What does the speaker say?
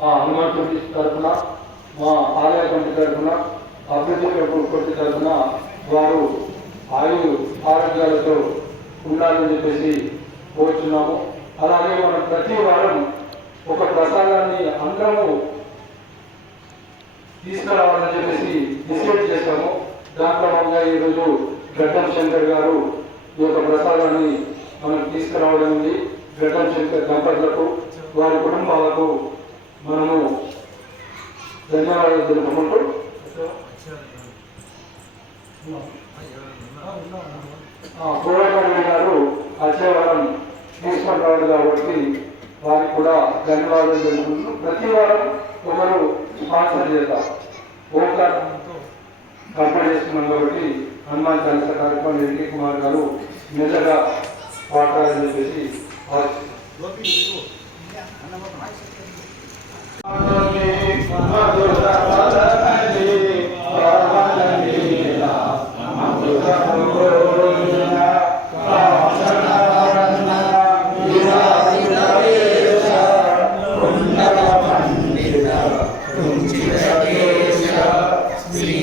హనుమంతుడి తరఫున మా ఆలయ కమిటీ తరఫున అభివృద్ధి కమిటీ తరఫున వారు ఆరోగ్యాలతో ఉండాలని చెప్పేసి కోరుచున్నాము. అలాగే మనం ప్రతి వారం ఒక ప్రసాదాన్ని అందరము తీసుకురావాలని చెప్పేసి డిసైడ్ చేశాము. దాంట్లో భాగంగా ఈరోజు గడ్డం శంకర్ గారు ఈ యొక్క ప్రసాదాన్ని మనం తీసుకురావడం ఉంది. గడ్డం శంకర్ దంపతులకు వారి కుటుంబాలకు మనము ధన్యవాదాలు తెలుపుకుంటూ కోరగారి గారు అచ్చేవారం తీసుకుంటారు కాబట్టి వారికి కూడా ధన్యవాదాలు తెలుపుకుంటూ ప్రతి వారం ఒకరు స్పాన్సర్ చేద్దాం. ఓకారంతో కంప్లీట్ చేస్తున్నాం కాబట్టి హనుమాన్ చాలీసా కార్యక్రమం ఎన్టీ కుమార్ గారు మెల్లగా పాడాలని చెప్పేసి శ్రీ